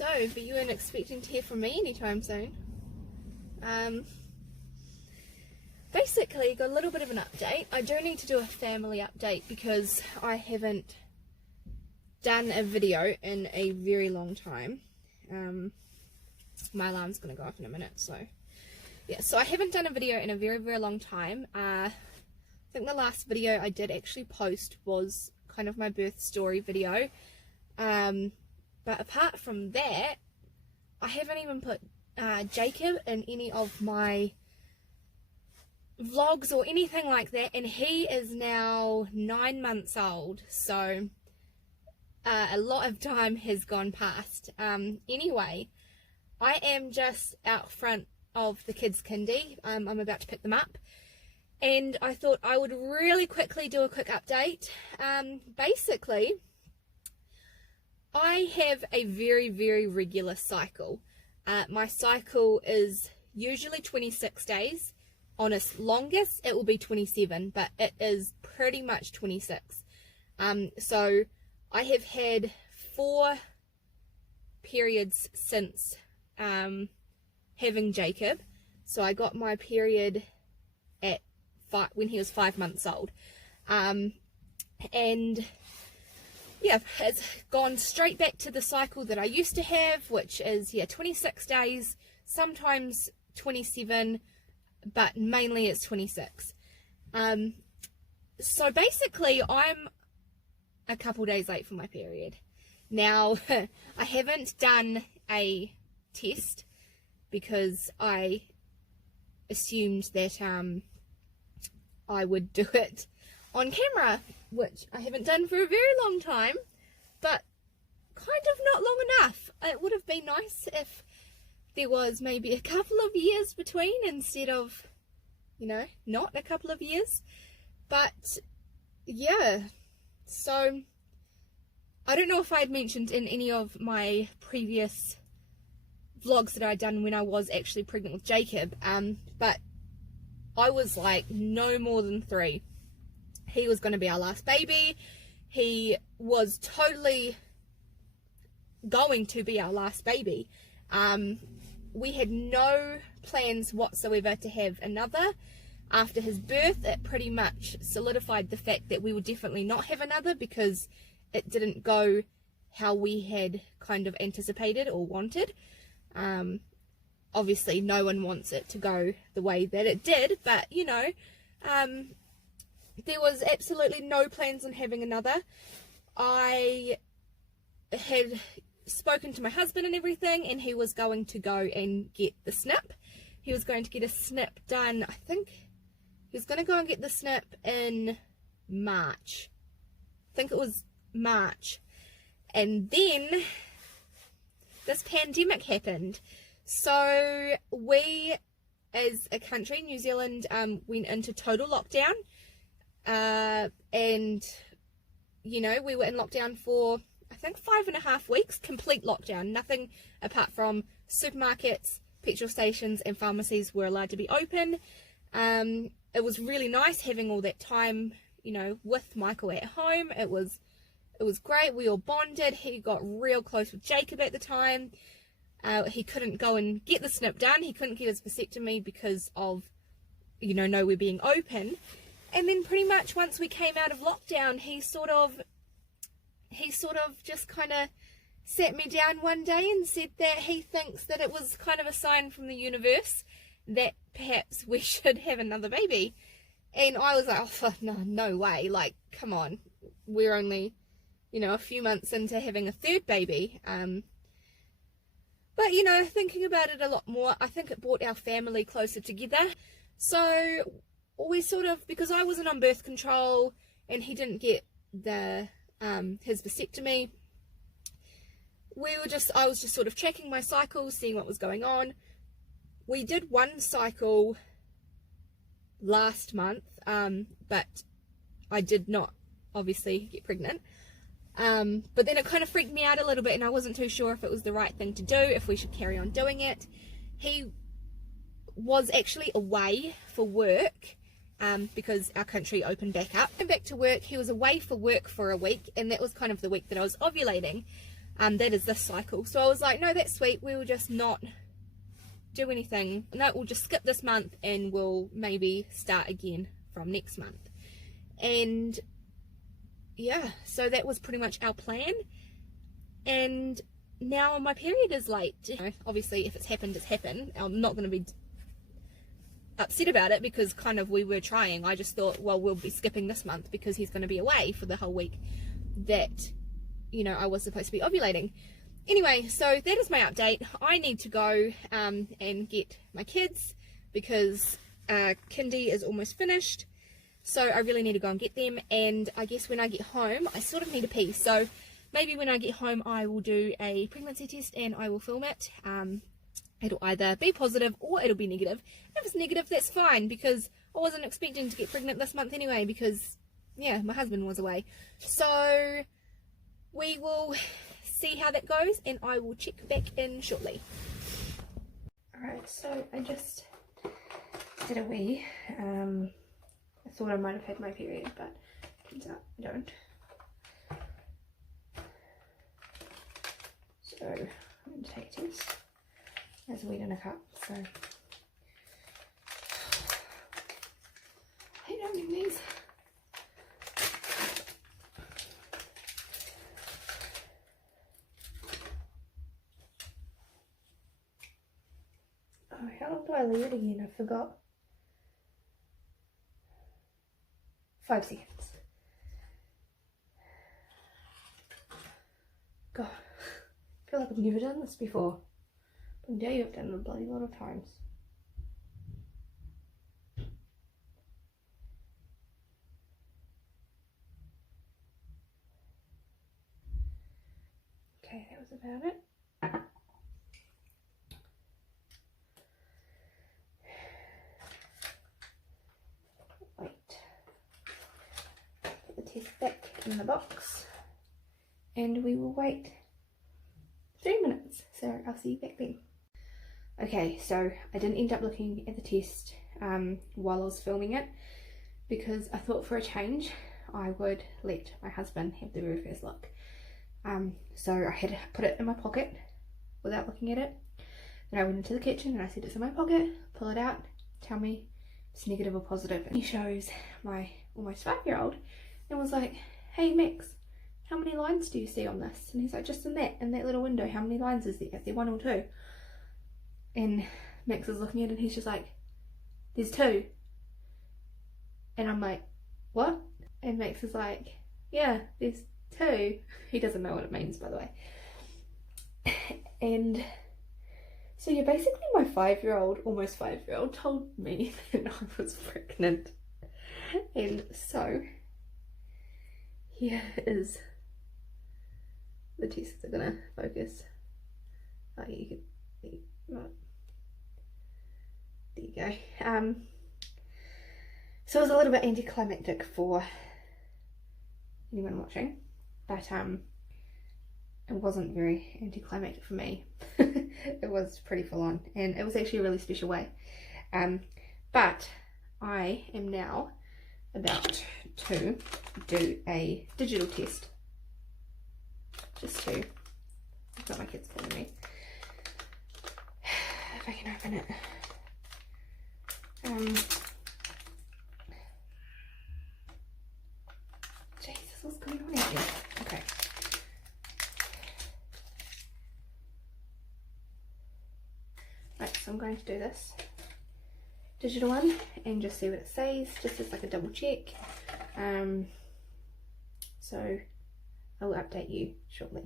So, but you weren't expecting to hear from me anytime soon. Basically, got a little bit of an update. I do need to do a family update because I haven't done a video in a very long time. My alarm's going to go off in a minute, so yeah, so I haven't done a video in a very, very long time. I think the last video I did actually post was kind of my birth story video. But apart from that, I haven't even put Jacob in any of my vlogs or anything like that, and he is now 9 months old, so a lot of time has gone past. Anyway, I am just out front of the kids' kindy. I'm about to pick them up, and I thought I would really quickly do a quick update. Basically, I have a very, very regular cycle. My cycle is usually 26 days. On its longest, it will be 27, but it is pretty much 26. So I have had 4 periods since having Jacob. So I got my period at when he was 5 months old. And yeah, it's gone straight back to the cycle that I used to have, which is, yeah, 26 days, sometimes 27, but mainly it's 26. So basically, I'm a couple days late for my period. Now, I haven't done a test because I assumed that I would do it on camera, which I haven't done for a very long time, but kind of not long enough. It would have been nice if there was maybe a couple of years between instead of, you know, not a couple of years. But yeah, so I don't know if I had mentioned in any of my previous vlogs that I'd done when I was actually pregnant with Jacob, but I was like no more than 3. He was going to be our last baby. He was totally going to be our last baby. We had no plans whatsoever to have another. After his birth, it pretty much solidified the fact that we would definitely not have another because it didn't go how we had kind of anticipated or wanted. Obviously, no one wants it to go the way that it did, but, you know, there was absolutely no plans on having another. I had spoken to my husband and everything, and he was going to go and get the snip. He was going to get a snip done, I think he was going to go and get the snip in March. I think it was March. And then this pandemic happened. So we, as a country, New Zealand, went into total lockdown. And, you know, we were in lockdown for, I think, 5.5 weeks, complete lockdown. Nothing apart from supermarkets, petrol stations and pharmacies were allowed to be open. It was really nice having all that time, you know, with Michael at home. It was great. We all bonded. He got real close with Jacob at the time. He couldn't go and get the snip done. He couldn't get his vasectomy because of, you know, nowhere being open. And then pretty much once we came out of lockdown, he sort of just kind of sat me down one day and said that he thinks that it was kind of a sign from the universe that perhaps we should have another baby. And I was like, oh, no way. Like, come on. We're only, you know, a few months into having a 3rd baby. But, you know, thinking about it a lot more, I think it brought our family closer together. So we sort of, because I wasn't on birth control and he didn't get the his vasectomy, I was just sort of checking my cycles, seeing what was going on. We did 1 cycle last month, but I did not obviously get pregnant. But then it kind of freaked me out a little bit, and I wasn't too sure if it was the right thing to do, if we should carry on doing it. He was actually away for work, because our country opened back up. Went back to work. He was away for work for a week, and that was kind of the week that I was ovulating. that is this cycle. So I was like, no, that's sweet, we will just not do anything. No, we'll just skip this month and we'll maybe start again from next month. And yeah, so that was pretty much our plan. And now my period is late. You know, obviously if it's happened, it's happened. I'm not going to be upset about it because kind of we were trying. I just thought, well, we'll be skipping this month because he's going to be away for the whole week that, you know, I was supposed to be ovulating. Anyway, so that is my update. I need to go and get my kids because kindy is almost finished. So I really need to go and get them. And I guess when I get home, I sort of need a pee. So maybe when I get home, I will do a pregnancy test and I will film it. It'll either be positive or it'll be negative. If it's negative, that's fine because I wasn't expecting to get pregnant this month anyway because, yeah, my husband was away. So we will see how that goes and I will check back in shortly. Alright, so I just did a wee. I thought I might have had my period, but turns out I don't. So I'm going to take a test. There's a weed in a cup, so I hate opening these. Oh, how long do I leave it again? I forgot. 5 seconds. God, I feel like I've never done this before. But yeah, you've done it a bloody lot of times. Okay, that was about it. Wait. Put the test back in the box. And we will wait 3 minutes. So I'll see you back then. Okay, so I didn't end up looking at the test while I was filming it because I thought for a change I would let my husband have the very first look. So I had to put it in my pocket without looking at it. Then I went into the kitchen and I said, it's in my pocket, pull it out, tell me if it's negative or positive. And he shows my almost 5-year-old and was like, hey Max, how many lines do you see on this? And he's like, just in that little window, how many lines is there? Is there 1 or 2? And Max is looking at it and he's just like, there's 2. And I'm like, what? And Max is like, yeah, there's 2. He doesn't know what it means, by the way. And so yeah, basically my 5-year-old, almost 5-year-old, told me that I was pregnant. And so here is the tests are gonna focus. Oh, you can see. Right. There you go. So it was a little bit anticlimactic for anyone watching, but it wasn't very anticlimactic for me. It was pretty full on, and it was actually a really special way. But I am now about to do a digital test. Just to, I've got my kids calling me. If I can open it. Jesus, what's going on here? Okay. Right, so I'm going to do this digital one and just see what it says, just as like a double check. So I will update you shortly.